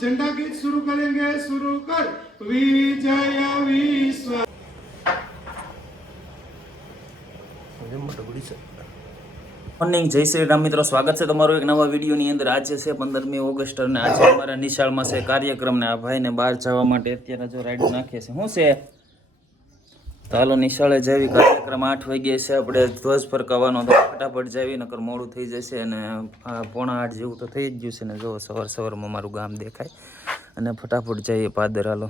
झंडा गीत शुरू करेंगे। शुरू कर। विजय विश्व। મોર્નિંગ, જય શ્રી રામ મિત્રો, સ્વાગત છે તમારું એક નવા વિડીયોની અંદર। આજે છે 15મી ઓગસ્ટ અને આજે અમારા નિશાળમાં છે કાર્યક્રમ ને આ ભાઈને બહાર જવા માટે અત્યારે જો રાઈડ નાખે છે। શું છે તો હાલો નિશાળે જાવી। કાર્યક્રમ 8 વાગ્યે છે, આપણે ધ્વજ ફરકાવવાનો તો ફટાફટ જાવી, નકર મોડું થઈ જશે અને 7:45 જેવું તો થઈ જ ગયું છે ને જો સવારમાં મારું ગામ દેખાય અને ફટાફટ જઈએ પાદર। હાલો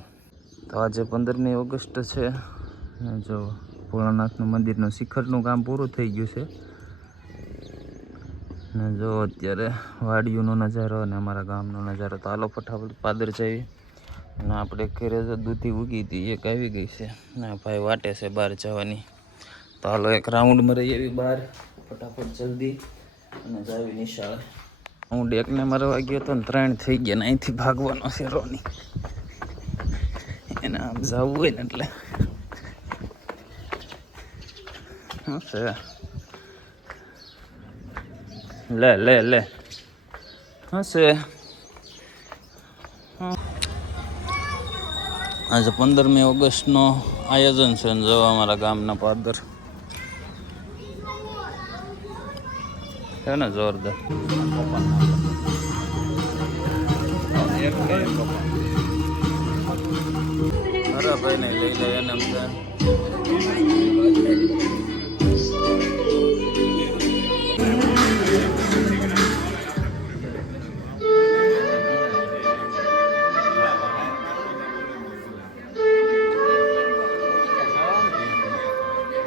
તો આજે 15મી ઓગસ્ટ છે જો ભોળાનાથનું મંદિરનું શિખરનું કામ પૂરું થઈ ગયું છે ને જો અત્યારે વાડીઓનો નજારો અને અમારા ગામનો નજારો। તો હાલો ફટાફટ પાદર જઈએ અને આપણે ઘરે જો દૂધી ઉગી હતી એક આવી ગઈ છે ને ભાઈ વાટે છે બહાર જવાની। તો હાલો એક રાઉન્ડ મરી એવી બહાર ફટાફટ જલ્દી અને જાવી નિશાળે। હું એકને મારવા ગયો હતો ને 3 થઈ ગયા ને અહીંથી ભાગવાનો છે રોની, એને આમ જવું હોય ને એટલે શું છે લે લે લે હશે। આજે 15મી ઓગસ્ટનો આયોજન છે ને જો અમારા ગામના પાદર છે ને જોરદાર। અરે ભાઈ ને લઈ લે એને અમદાવાદ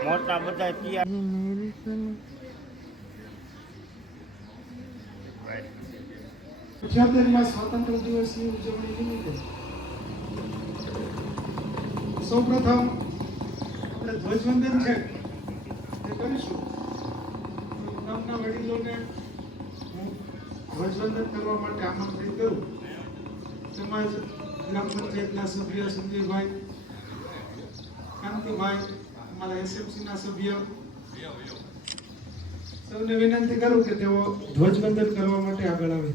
મોટા બધા સ્વાતંત્ર્ય દિવસની ઉજવણી નિમિત્તે સૌપ્રથમ આપણે ધ્વજવંદન છે એ કરીશું। ગામના વડીલોને હું ધ્વજવંદન કરવા માટે આમંત્રિત કરું। તેમજ ગ્રામ પંચાયતના સભ્ય સંજયભાઈ, કાંતિભાઈ, અમારા એસએમસીના સભ્ય સૌને વિનંતી કરું કે તેઓ ધ્વજવંદન કરવા માટે આગળ આવે।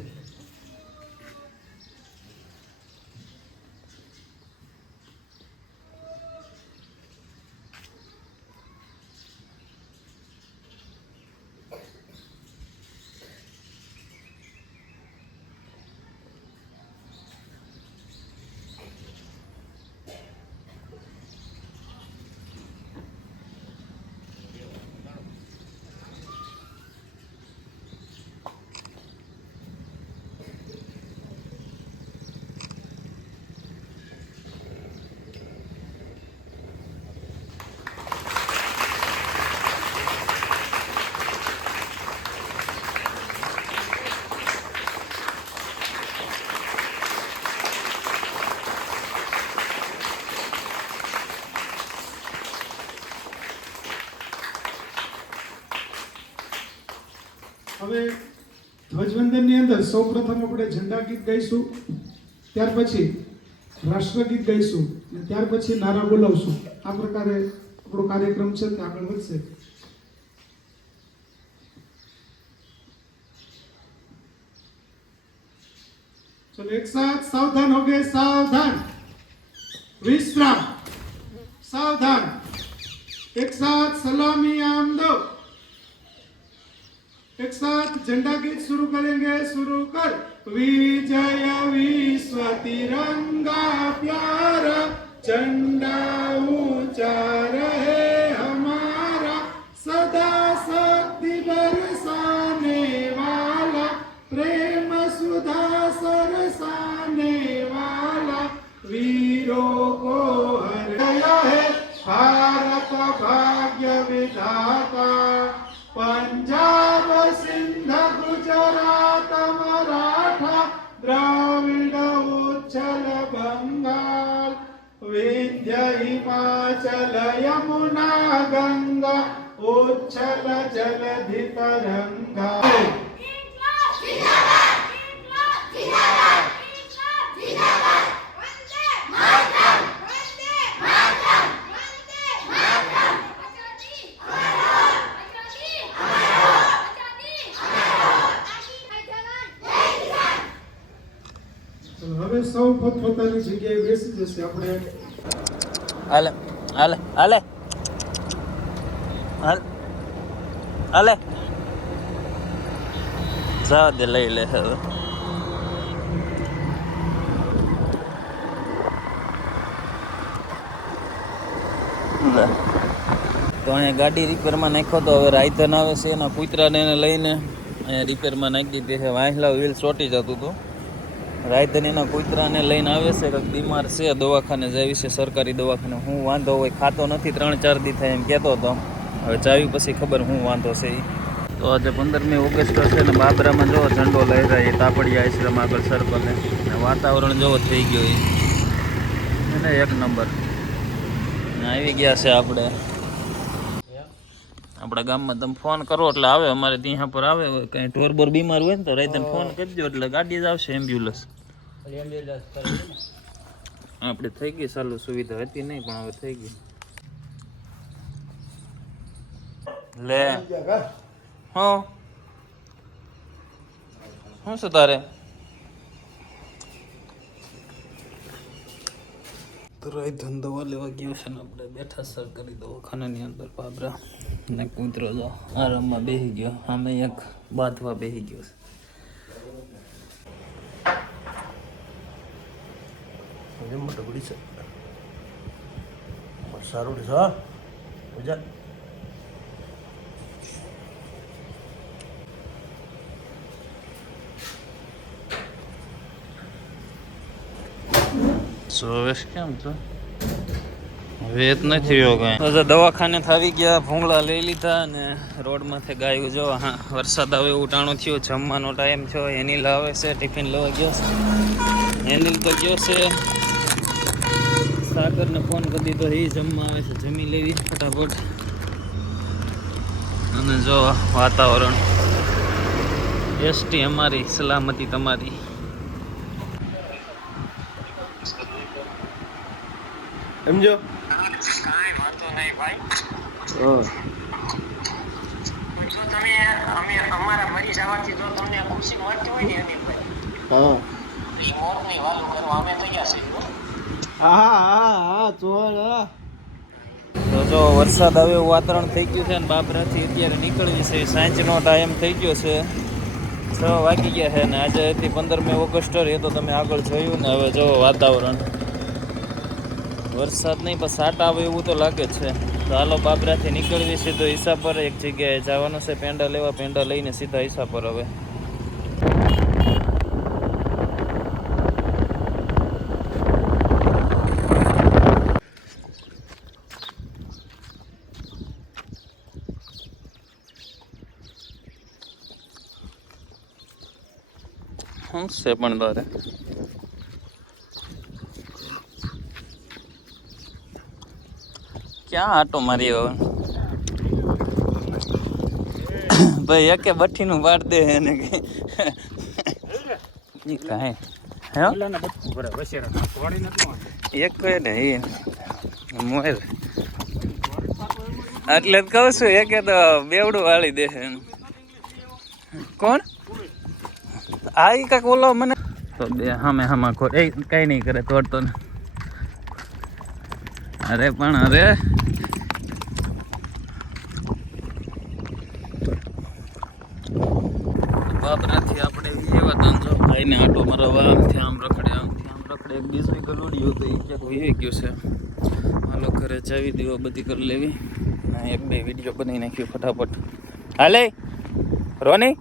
હવે ધ્વજવંદનની અંદર સૌપ્રથમ આપણે ઝંડા ગીત ગાઈશું, ત્યાર પછી રાષ્ટ્રગીત ગાઈશું અને ત્યાર પછી નારા બોલાવશું। આ પ્રકારે આપણો કાર્યક્રમ છે તે આગળ વધશે। चलो एक साथ सावधान हो गए, सावधान, विश्राम, सावधान, एक साथ सलामी आम दो, एक साथ झंडा गीत शुरू करेंगे। शुरू कर। विजय विश्व तिरंगा प्यारा, झंडा ऊंचा रहे हमारा, सदा शक्ति बरसाने वाला, प्रेम सुधा सरसाने वाला, वीरों को हर गया है भारत भाग्य विधाता। पंजाब सिंध गुजरात मराठा द्राविड उच्छल बंगाल, विंध्य हिमाचल यमुना गंगा, उच्छल जलधि तरंगा। હવે સૌ પોતપોતાની જગ્યાએ બેસી જશે. આપણે હાલે હાલે હાલે હાલ હાલે જા દે લઈ લે હવે તો અહીંયા ગાડી રિપેરમાં નાખ્યો તો હવે રાયધન આવે છે એના કૂતરાને એને લઈને અહીંયા રિપેરમાં નાખી દીધી છે. વાંસલા વ્હીલ ચોટી જતું હતું. રાયધન એના કૂતરાને લઈને આવે છે. કંઈક બીમાર છે, દવાખાને જાવી છે, સરકારી દવાખાને. હું વાંધો હોય ખાતો નથી, 3-4 દી થાય એમ કહેતો હતો. હવે ચાવી પછી ખબર હું વાંધો છે એ. તો આજે 15મી ઓગસ્ટ છે ને બાબરામાં જોવો ઝંડો લહેરાય તાપડિયા આશ્રમ આગળ સર્કલે ને વાતાવરણ જોવો થઈ ગયો એને એક નંબર. આવી ગયા છે આપણા ગામમાં. તમે ફોન કરો એટલે આવે, અમારે ત્યાં પર આવે. કંઈ ઢોર બોર બીમાર હોય ને તો રાતે ફોન કરજો એટલે ગાડી જ આવશે, એમ્બ્યુલન્સ. આપણે થઈ ગઈ ચાલુ, સુવિધા હતી નહીં પણ હવે થઈ ગઈ. લે હા શું છે તારે? રાયધન દવા લેવા ગયો છે ને આપણે બેઠા સરકારી દવાખાનાની અંદર. બાબરા ને કૂતરો જો આરામમાં બેસી ગયો. આમે એક બાંધવા બેસી ગયો છે. મોટો ગુડી છે સારું છે હા મજા. સુરેશ કેમ છો? વેત નથી રહ્યો કઈ. તો દવાખાને આવી ગયા, ભૂંગળા લઈ લીધા અને રોડમાંથી ગાયું જો. હા વરસાદ આવે એવું ટાણું થયું, જમવાનો ટાઈમ થયો. એની લાવે છે, ટિફિન લેવા ગયો છે. એની તો ગયો છે. સાગરને ફોન કરી દીધો, એ જમવા આવે છે, જમી લેવી ફટાફટ. અને જો વાતાવરણ એસટી અમારી, સલામતી તમારી. સમજો કાંઈ વાંધો નહીં ભાઈ. હા જો તમે અમારા મરી જવાથી જો તમને ખુશી મળતી હોય ને અનિલભાઈ, હા એ મોતની વાલું કરવા અમે તૈયાર છીએ. હા ચોર. તો જો વરસાદ આવે એવું વાતાવરણ થઈ ગયું છે ને બાબરાથી અત્યારે નીકળવી છે. સાંજનો ટાઈમ થઈ ગયો છે, 6 વાગી ગયા છે ને આજે હતી 15મી ઓગસ્ટ. એ તો તમે આગળ જોયું ને. હવે જો વાતાવરણ વરસાદ નહીં પણ સાટા આવે એવું તો લાગે છે. તો હાલો બાબરાથી નીકળવી સીધો ઈસા પર. એક જગ્યાએ જવાનું છે પેંડા લેવા, પેંડા લઈને સીધા ઈસા પર. હવે શું છે પણ તારે? ક્યાં આટો મારી હવે ભાઈ? એકે બઠ્ઠીનું પાડ દે એને કઈ કાંઈ એક કહે ને એ મોર એટલે જ કહું છું. એકે તો બેવડું વાળી દે. કોણ આ ઈ કાંક ઓલો મને તો બે હામે હામાં ખોર એ કઈ નહીં કરે, તોડતો ને. અરે પણ અરે બાબરાથી આપણે એવા ધંધો ભાઈને આટો મારવા આમથી આમ રખડે, આમથી આમ રખડે. એક બીજું ગલુડિયું તો એ ક્યાંક વહી ગયું છે. હાલો ઘરે ચાવી દેવો બધી કરી લેવી. એક બે વિડીયો બનાવી નાખ્યો ફટાફટ. હાલે રોની